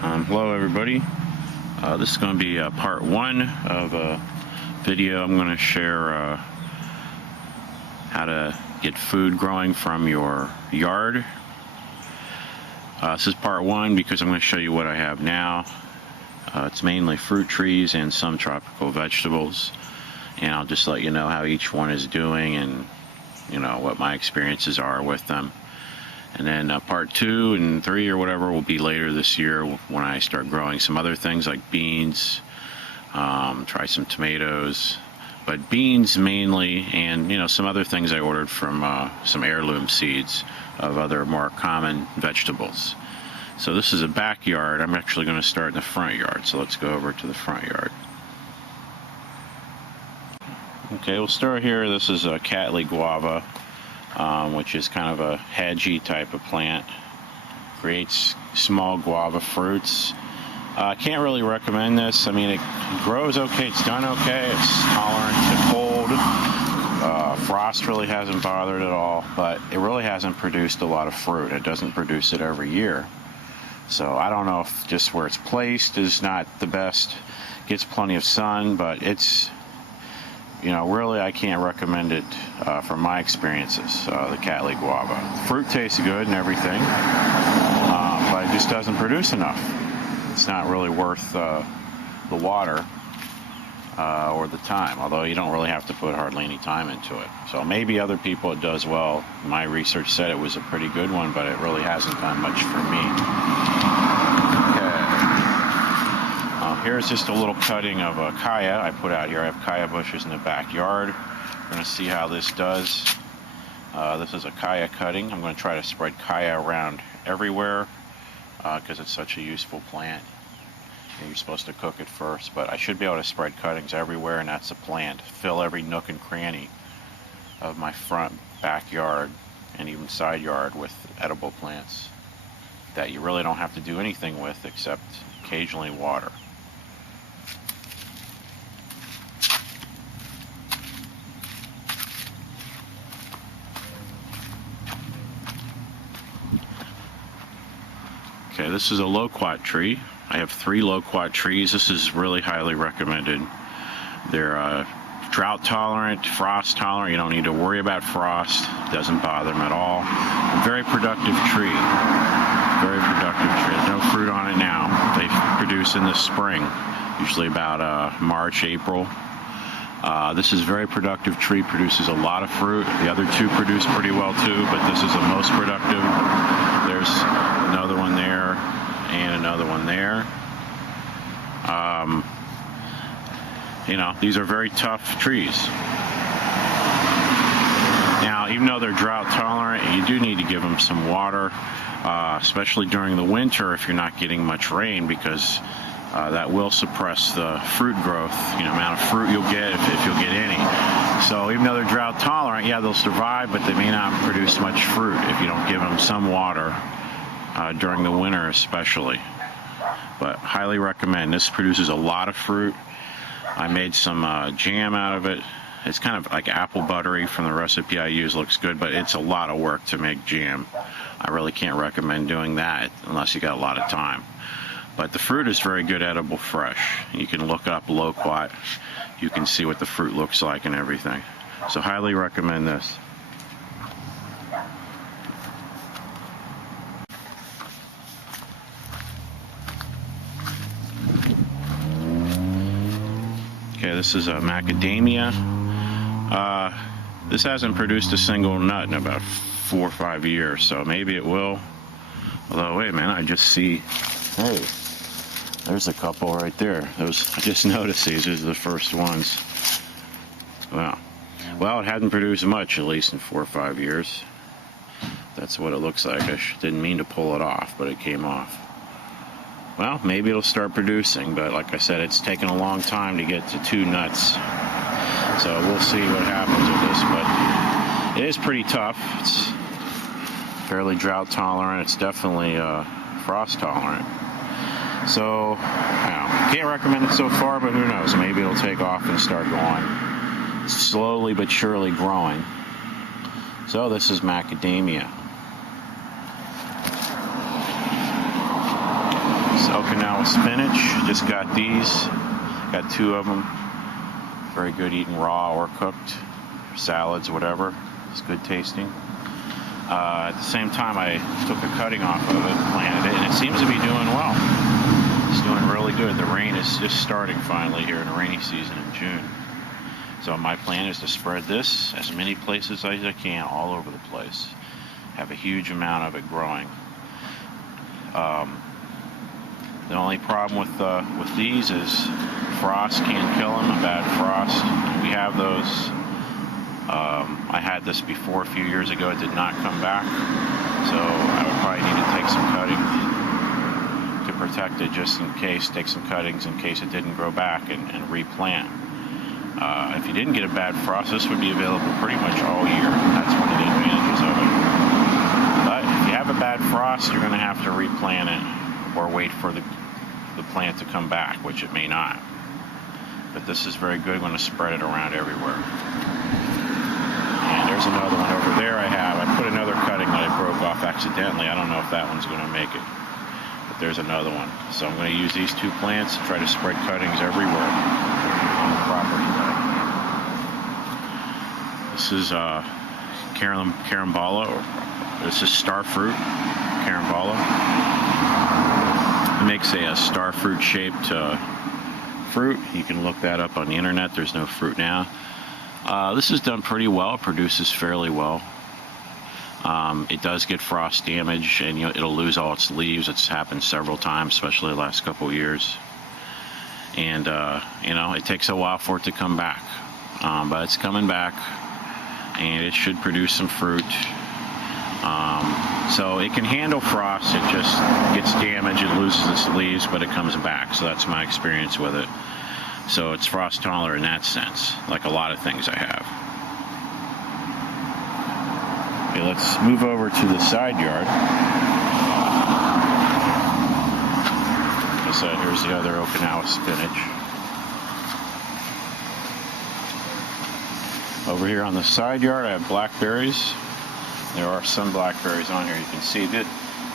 Hello everybody. This is going to be part one of a video. I'm going to share how to get food growing from your yard. This is part one because I'm going to show you what I have now. It's mainly fruit trees and some tropical vegetables, and I'll just let you know how each one is doing and what my experiences are with them. And then part 2 and 3 or whatever will be later this year when I start growing some other things like beans, try some tomatoes, but beans mainly, and some other things I ordered from some heirloom seeds of other more common vegetables. So this is a backyard. I'm actually going to start in the front yard, so let's go over to the front yard. Okay, we'll start here. This is a Cattleya guava. Which is kind of a hedgy type of plant. Creates small guava fruits. I can't really recommend this. I mean, it grows okay, it's done okay, it's tolerant to cold. Frost really hasn't bothered at all, but it really hasn't produced a lot of fruit. It doesn't produce it every year. So I don't know if just where it's placed is not the best. Gets plenty of sun, but it's really I can't recommend it from my experiences, the Cattleya guava. Fruit tastes good and everything, but it just doesn't produce enough. It's not really worth the water or the time, although you don't really have to put hardly any time into it. So maybe other people it does well. My research said it was a pretty good one, but it really hasn't done much for me. Here's just a little cutting of a kaya I put out here. I have kaya bushes in the backyard. We're going to see how this does. This is a kaya cutting. I'm going to try to spread kaya around everywhere because it's such a useful plant. And you're supposed to cook it first, but I should be able to spread cuttings everywhere, and that's the plan. Fill every nook and cranny of my front backyard and even side yard with edible plants that you really don't have to do anything with except occasionally water. Okay, this is a loquat tree. I have 3 loquat trees. This is really highly recommended. They're drought tolerant, frost tolerant. You don't need to worry about frost. It doesn't bother them at all. A very productive tree. Very productive tree. There's no fruit on it now. They produce in the spring, usually about March, April. This is a very productive tree, produces a lot of fruit. The other 2 produce pretty well too, but this is the most productive. There's another one there and another one there. These are very tough trees. Now, even though they're drought tolerant, you do need to give them some water, especially during the winter if you're not getting much rain, because that will suppress the fruit growth, amount of fruit you'll get if you'll get any. So even though they're drought tolerant, yeah, they'll survive, but they may not produce much fruit if you don't give them some water during the winter especially. But highly recommend. This produces a lot of fruit. I made some jam out of it. It's kind of like apple buttery from the recipe I use. Looks good, but it's a lot of work to make jam. I really can't recommend doing that unless you got a lot of time. But the fruit is very good edible fresh. You can look up loquat. You can see what the fruit looks like and everything. So highly recommend this. Okay, this is a macadamia. This hasn't produced a single nut in about 4 or 5 years, so maybe it will. Although, wait a minute, I just see, hey, there's a couple right there. I just noticed these. These are the first ones. Wow. Well, it hadn't produced much, at least in 4 or 5 years. That's what it looks like. I didn't mean to pull it off, but it came off. Well, maybe it'll start producing, but like I said, it's taken a long time to get to 2 nuts. So we'll see what happens with this, but it is pretty tough. It's fairly drought tolerant. It's definitely frost tolerant. So, can't recommend it so far, but who knows? Maybe it'll take off and start going. Slowly but surely growing. So this is macadamia. Okinawa spinach. Just got these. Got 2 of them. Very good eating raw or cooked. Salads, whatever. It's good tasting. At the same time, I took a cutting off of it, planted it, and it seems to be doing well. It's doing really good. The rain is just starting finally here in the rainy season in June. So my plan is to spread this as many places as I can all over the place. Have a huge amount of it growing. The only problem with these is frost can kill them, a bad frost. And we have those. I had this before a few years ago. It did not come back. So I would probably need to take some cuttings to protect it just in case, take some cuttings in case it didn't grow back and replant. If you didn't get a bad frost, this would be available pretty much all year. That's one of the advantages of it. But if you have a bad frost, you're going to have to replant it or wait for the plant to come back, which it may not. But this is very good. I'm going to spread it around everywhere. And there's another one over there I put another cutting that I broke off accidentally. I don't know if that one's going to make it. But there's another one. So I'm going to use these 2 plants to try to spread cuttings everywhere on the property. This is carambola. This is starfruit carambola. It makes a starfruit shaped fruit. You can look that up on the internet. There's no fruit now. This is done pretty well. It produces fairly well. It does get frost damage, and it'll lose all its leaves. It's happened several times, especially the last couple of years. And it takes a while for it to come back, but it's coming back, and it should produce some fruit. So it can handle frost. It just gets damaged, it loses its leaves, but it comes back. So that's my experience with it. So it's frost tolerant in that sense, like a lot of things I have. Okay, let's move over to the side yard. So here's the other Okinawa spinach. Over here on the side yard, I have blackberries. There are some blackberries on here. You can see that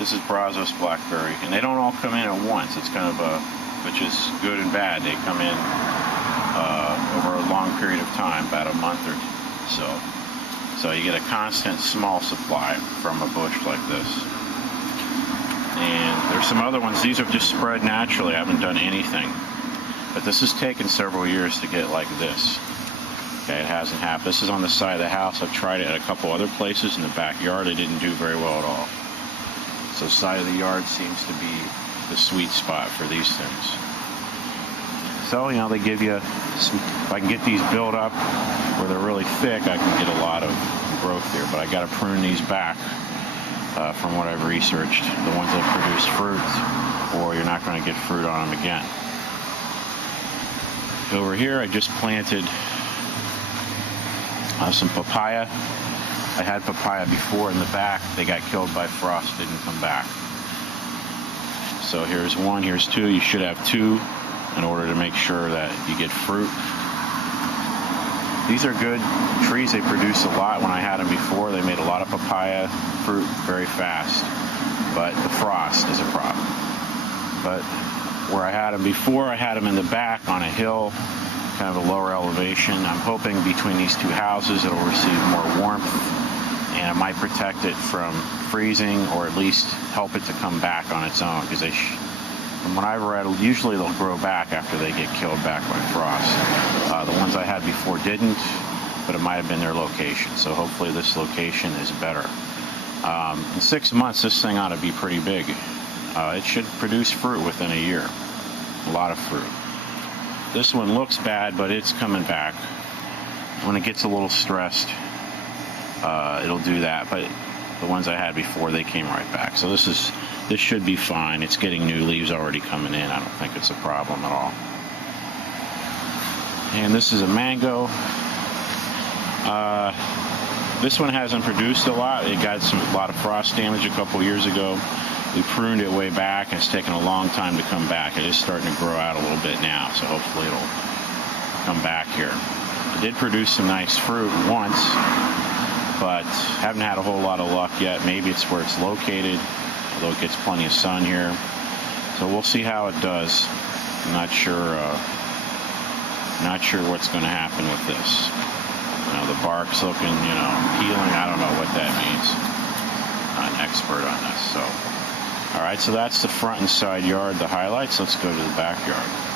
this is Brazos blackberry, and they don't all come in at once. It's kind of which is good and bad. They come in over a long period of time, about a month or so. So you get a constant small supply from a bush like this. And there's some other ones. These are just spread naturally. I haven't done anything. But this has taken several years to get like this. Okay, it hasn't happened. This is on the side of the house. I've tried it at a couple other places in the backyard. It didn't do very well at all. So side of the yard seems to be the sweet spot for these things. So, they give you some, if I can get these built up where they're really thick, I can get a lot of growth here. But I got to prune these back from what I've researched. The ones that produce fruit, or you're not going to get fruit on them again. Over here, I just planted some papaya. I had papaya before in the back. They got killed by frost, didn't come back. So here's 1, here's 2. You should have 2 in order to make sure that you get fruit. These are good trees. They produce a lot. When I had them before, they made a lot of papaya fruit very fast. But the frost is a problem. But where I had them before, I had them in the back on a hill, kind of a lower elevation. I'm hoping between these 2 houses it'll receive more warmth, and it might protect it from freezing, or at least help it to come back on its own, because from what I've read, usually they'll grow back after they get killed back by frost. The ones I had before didn't, but it might have been their location. So hopefully this location is better. In 6 months, this thing ought to be pretty big. It should produce fruit within a year. A lot of fruit. This one looks bad, but it's coming back. When it gets a little stressed, it'll do that. But the ones I had before, they came right back. So this should be fine. It's getting new leaves already coming in. I don't think it's a problem at all. And this is a mango. This one hasn't produced a lot. It got a lot of frost damage a couple years ago. We pruned it way back, and it's taken a long time to come back. It is starting to grow out a little bit now, so hopefully it'll come back here. It did produce some nice fruit once, but haven't had a whole lot of luck yet. Maybe it's where it's located, although it gets plenty of sun here. So we'll see how it does. I'm not sure what's going to happen with this. The bark's looking, peeling. I don't know what that means. Not an expert on this. So, all right, so that's the front and side yard, the highlights. Let's go to the backyard.